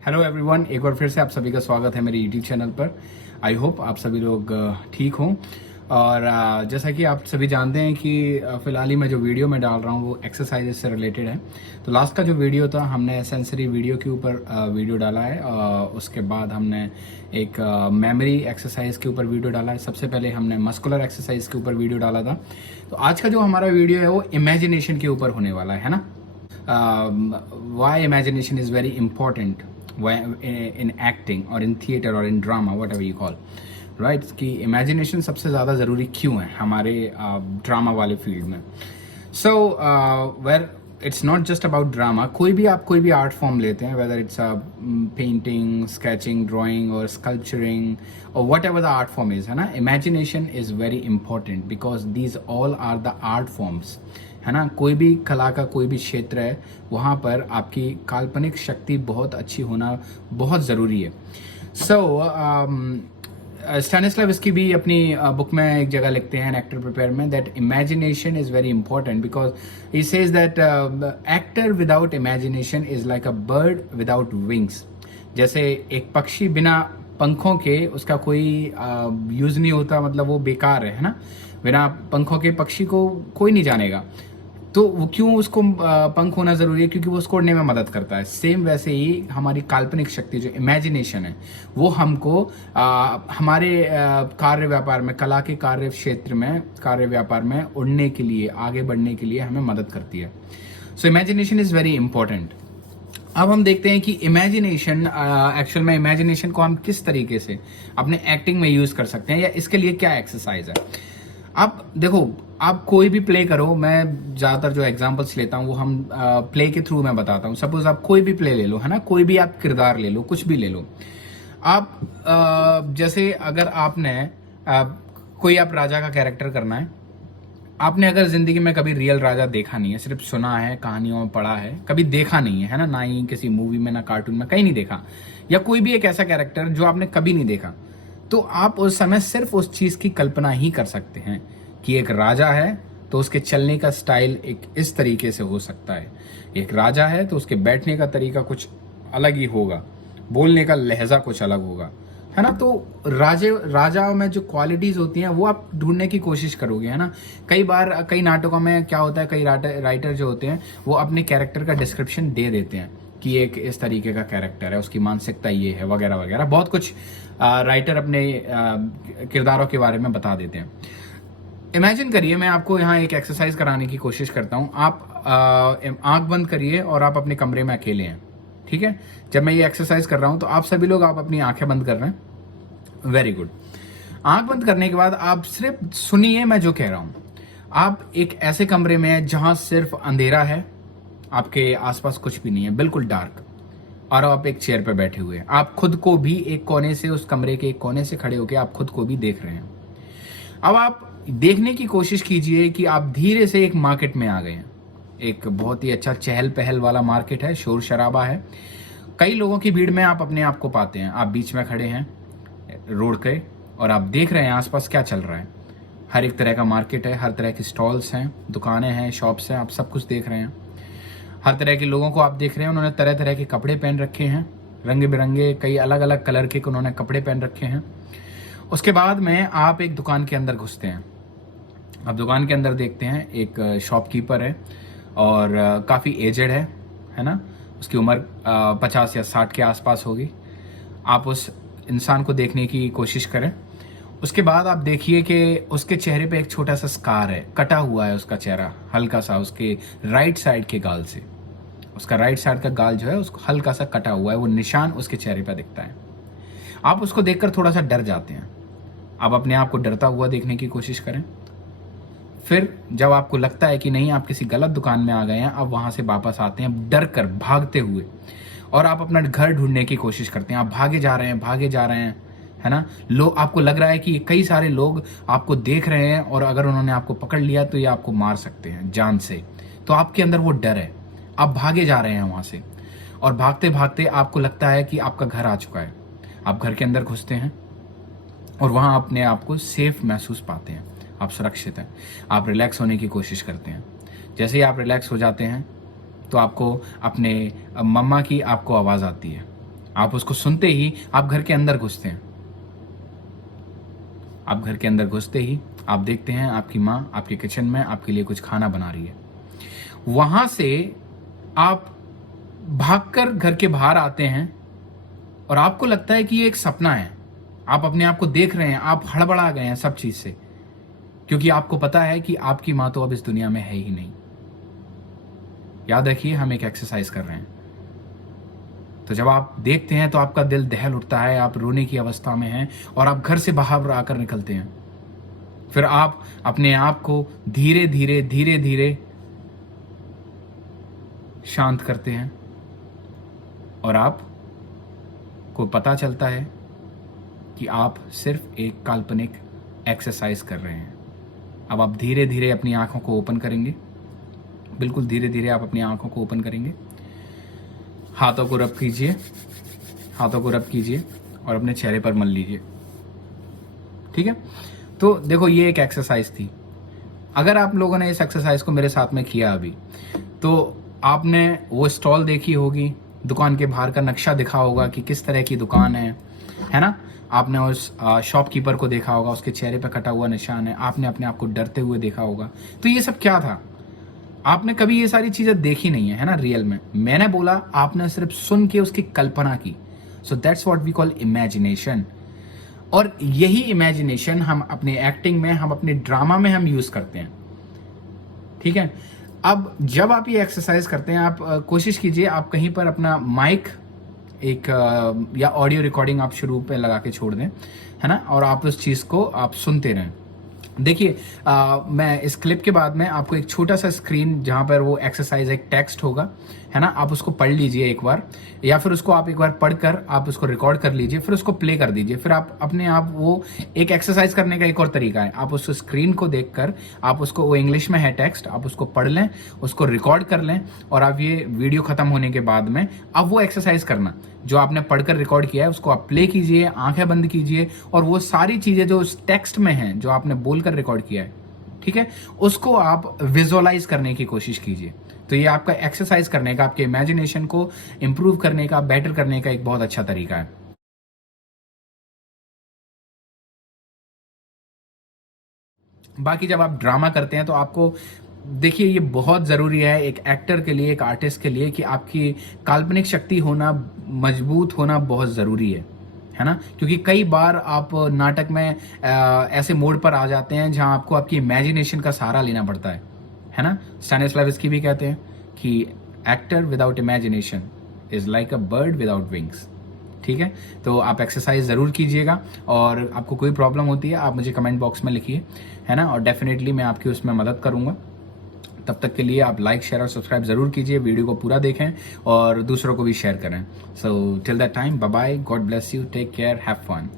Hello everyone, एक बार फिर से आप सभी का स्वागत है मेरे यूट्यूब चैनल पर। आई होप आप सभी लोग ठीक हों। और जैसा कि आप सभी जानते हैं कि फ़िलहाल ही मैं जो वीडियो में डाल रहा हूँ वो एक्सरसाइजेज से रिलेटेड है। तो लास्ट का जो वीडियो था हमने सेंसरी वीडियो के ऊपर वीडियो डाला है। उसके बाद हमने एक मेमोरी एक्सरसाइज के ऊपर वीडियो डाला है। सबसे पहले हमने मस्कुलर एक्सरसाइज के ऊपर वीडियो डाला था। तो आज का जो हमारा वीडियो है वो इमेजिनेशन के ऊपर होने वाला है ना। Why imagination is very important in acting or in theater or in drama, whatever you call, right? कि imagination सबसे ज़्यादा ज़रूरी क्यों है हमारे ड्रामा वाले फील्ड में। So where it's not just about drama, कोई भी आर्ट फॉर्म लेते हैं, whether it's painting, sketching, drawing or sculpturing or whatever the art form is, है ना। imagination is very important because these all are the art forms, है ना। कोई भी कला का कोई भी क्षेत्र है वहाँ पर आपकी काल्पनिक शक्ति बहुत अच्छी होना बहुत ज़रूरी है। सो स्टैनिस्लाविस्की भी अपनी बुक में एक जगह लिखते हैं एक्टर प्रिपेयर में that imagination is very important because he says that actor without imagination is like a bird without wings. जैसे एक पक्षी बिना पंखों के उसका कोई यूज़ नहीं होता, मतलब वो बेकार है ना। बिना पंखों के पक्षी को कोई नहीं जानेगा। तो वो क्यों उसको पंख होना ज़रूरी है? क्योंकि वो उसको उड़ने में मदद करता है। सेम वैसे ही हमारी काल्पनिक शक्ति जो इमेजिनेशन है वो हमको हमारे कार्य व्यापार में, कला के कार्य क्षेत्र में, कार्य व्यापार में उड़ने के लिए, आगे बढ़ने के लिए हमें मदद करती है। सो इमेजिनेशन इज़ वेरी इंपॉर्टेंट। अब हम देखते हैं कि इमेजिनेशन एक्चुअल में इमेजिनेशन को हम किस तरीके से अपने एक्टिंग में यूज़ कर सकते हैं या इसके लिए क्या एक्सरसाइज है। आप देखो, आप कोई भी प्ले करो, मैं ज़्यादातर जो एग्जांपल्स लेता हूँ वो हम प्ले के थ्रू मैं बताता हूँ। सपोज आप कोई भी प्ले ले लो, है ना, कोई भी आप किरदार ले लो, कुछ भी ले लो आप। जैसे अगर आपने कोई आप राजा का कैरेक्टर करना है, आपने अगर जिंदगी में कभी रियल राजा देखा नहीं है, सिर्फ सुना है, कहानियों में पढ़ा है, कभी देखा नहीं है ना, ना ही किसी मूवी में, ना कार्टून में, कहीं नहीं देखा, या कोई भी एक ऐसा कैरेक्टर जो आपने कभी नहीं देखा, तो आप उस समय सिर्फ उस चीज की कल्पना ही कर सकते हैं कि एक राजा है तो उसके चलने का स्टाइल एक इस तरीके से हो सकता है। एक राजा है तो उसके बैठने का तरीका कुछ अलग ही होगा, बोलने का लहजा कुछ अलग होगा, है ना। तो राजाओं में जो क्वालिटीज होती हैं वो आप ढूंढने की कोशिश करोगे, है ना। कई बार कई नाटकों में क्या होता है, कई राइटर जो होते हैं वो अपने कैरेक्टर का डिस्क्रिप्शन दे देते हैं कि एक इस तरीके का कैरेक्टर है, उसकी मानसिकता ये है, वगैरह वगैरह। बहुत कुछ राइटर अपने किरदारों के बारे में बता देते हैं। इमेजिन करिए, मैं आपको यहाँ एक एक्सरसाइज कराने की कोशिश करता हूँ। आप आंख बंद करिए और आप अपने कमरे में अकेले हैं, ठीक है। जब मैं ये एक्सरसाइज कर रहा हूँ तो आप सभी लोग आप अपनी आंखें बंद कर रहे हैं। Very good. आंख बंद करने के बाद आप सिर्फ सुनिए मैं जो कह रहा हूँ। आप एक ऐसे कमरे में हैं जहां सिर्फ अंधेरा है, आपके आसपास कुछ भी नहीं है, बिल्कुल डार्क, और आप एक चेयर पे बैठे हुए हैं। आप खुद को भी एक कोने से, उस कमरे के एक कोने से खड़े होकर आप खुद को भी देख रहे हैं। अब आप देखने की कोशिश कीजिए कि आप धीरे से एक मार्केट में आ गए हैं। एक बहुत ही अच्छा चहल पहल वाला मार्केट है, शोर शराबा है, कई लोगों की भीड़ में आप अपने आप को पाते हैं। आप बीच में खड़े हैं रोड के और आप देख रहे हैं आसपास क्या चल रहा है। हर एक तरह का मार्केट है, हर तरह की स्टॉल्स हैं, दुकानें हैं, शॉप्स हैं, आप सब कुछ देख रहे हैं। हर तरह के लोगों को आप देख रहे हैं, उन्होंने तरह तरह के कपड़े पहन रखे हैं, रंग बिरंगे, कई अलग अलग कलर के उन्होंने कपड़े पहन रखे हैं। उसके बाद में आप एक दुकान के अंदर घुसते हैं। आप दुकान के अंदर देखते हैं एक शॉपकीपर है और काफ़ी एजेड है ना। उसकी उम्र 50 या 60 के आसपास होगी। आप उस इंसान को देखने की कोशिश करें। उसके बाद आप देखिए कि उसके चेहरे पे एक छोटा सा स्कार है, कटा हुआ है उसका चेहरा हल्का सा, उसके राइट साइड के गाल से। उसका राइट साइड का गाल जो है उसको हल्का सा कटा हुआ है, वो निशान उसके चेहरे पे दिखता है। आप उसको देखकर थोड़ा सा डर जाते हैं। आप अपने आप को डरता हुआ देखने की कोशिश करें। फिर जब आपको लगता है कि नहीं, आप किसी गलत दुकान में आ गए हैं, आप वहां से वापस आते हैं डर कर, भागते हुए, और आप अपना घर ढूंढने की कोशिश करते हैं। आप भागे जा रहे हैं, है ना। लोग, आपको लग रहा है कि कई सारे लोग आपको देख रहे हैं और अगर उन्होंने आपको पकड़ लिया तो ये आपको मार सकते हैं जान से। तो आपके अंदर वो डर है, आप भागे जा रहे हैं वहां से, और भागते भागते आपको लगता है कि आपका घर आ चुका है। आप घर के अंदर घुसते हैं और वहां अपने आप को सेफ महसूस पाते हैं, आप सुरक्षित हैं। आप रिलैक्स होने की कोशिश करते हैं। जैसे ही आप रिलैक्स हो जाते हैं तो आपको अपने मम्मा की आपको आवाज़ आती है। आप उसको सुनते ही आप घर के अंदर घुसते हैं। आप घर के अंदर घुसते ही आप देखते हैं आपकी माँ आपके किचन में आपके लिए कुछ खाना बना रही है। वहां से आप भागकर घर के बाहर आते हैं और आपको लगता है कि ये एक सपना है। आप अपने आप को देख रहे हैं, आप हड़बड़ा गए हैं सब चीज से, क्योंकि आपको पता है कि आपकी माँ तो अब इस दुनिया में है ही नहीं। याद रखिए, हम एक एक्सरसाइज कर रहे हैं। तो जब आप देखते हैं तो आपका दिल दहल उठता है, आप रोने की अवस्था में हैं और आप घर से बाहर आकर निकलते हैं। फिर आप अपने आप को धीरे धीरे धीरे धीरे शांत करते हैं और आप को पता चलता है कि आप सिर्फ एक काल्पनिक एक्सरसाइज कर रहे हैं। अब आप धीरे धीरे अपनी आंखों को ओपन करेंगे, बिल्कुल धीरे धीरे आप अपनी आंखों को ओपन करेंगे। हाथों को रब कीजिए, हाथों को रब कीजिए और अपने चेहरे पर मल लीजिए। ठीक है, तो देखो ये एक एक्सरसाइज थी। अगर आप लोगों ने इस एक्सरसाइज को मेरे साथ में किया अभी, तो आपने वो स्टॉल देखी होगी, दुकान के बाहर का नक्शा दिखा होगा कि किस तरह की दुकान है ना। आपने उस शॉपकीपर को देखा होगा, उसके चेहरे पर कटा हुआ निशान है। आपने अपने आप को डरते हुए देखा होगा। तो ये सब क्या था? आपने कभी ये सारी चीजें देखी नहीं है ना रियल में। मैंने बोला आपने सिर्फ सुन के उसकी कल्पना की। So that's what we call imagination. और यही इमेजिनेशन हम अपने एक्टिंग में, हम अपने ड्रामा में हम यूज करते हैं। ठीक है, अब जब आप ये एक्सरसाइज करते हैं, आप कोशिश कीजिए आप कहीं पर अपना माइक एक या ऑडियो रिकॉर्डिंग आप शुरू पे लगा के छोड़ दें, है ना, और आप उस चीज को आप सुनते रहें। देखिए, मैं इस क्लिप के बाद में आपको एक छोटा सा स्क्रीन जहां पर वो एक्सरसाइज एक टेक्स्ट होगा, है ना, आप उसको पढ़ लीजिए एक बार, या फिर उसको आप एक बार पढ़कर आप उसको रिकॉर्ड कर लीजिए, फिर उसको प्ले कर दीजिए। फिर आप अपने आप, वो एक एक्सरसाइज करने का एक और तरीका है, आप उस स्क्रीन को देखकर आप उसको, वो इंग्लिश में है टेक्स्ट, आप उसको पढ़ लें, उसको रिकॉर्ड कर लें और आप ये वीडियो खत्म होने के बाद में अब वो एक्सरसाइज करना जो आपने पढ़कर रिकॉर्ड किया है उसको आप प्ले कीजिए, आंखें बंद कीजिए और वो सारी चीजें जो उस टेक्स्ट में हैं, जो आपने बोलकर रिकॉर्ड किया है, ठीक है, उसको आप विजुअलाइज करने की कोशिश कीजिए। तो ये आपका एक्सरसाइज करने का, आपके इमेजिनेशन को इंप्रूव करने का, बेटर करने का एक बहुत अच्छा तरीका है। बाकी जब आप ड्रामा करते हैं तो आपको देखिए, ये बहुत ज़रूरी है एक एक्टर के लिए, एक आर्टिस्ट के लिए, कि आपकी काल्पनिक शक्ति होना, मजबूत होना बहुत ज़रूरी है ना। क्योंकि कई बार आप नाटक में ऐसे मोड पर आ जाते हैं जहां आपको आपकी इमेजिनेशन का सहारा लेना पड़ता है ना। स्टैनिस्लावस्की भी कहते हैं कि actor without imagination is like a bird without wings. ठीक है, तो आप एक्सरसाइज ज़रूर कीजिएगा और आपको कोई प्रॉब्लम होती है आप मुझे कमेंट बॉक्स में लिखिए, है ना, और डेफिनेटली मैं आपकी उसमें मदद करूंगा। तब तक के लिए आप लाइक, शेयर और सब्सक्राइब जरूर कीजिए, वीडियो को पूरा देखें और दूसरों को भी शेयर करें। So till that time, bye bye, God bless you, take care, have fun.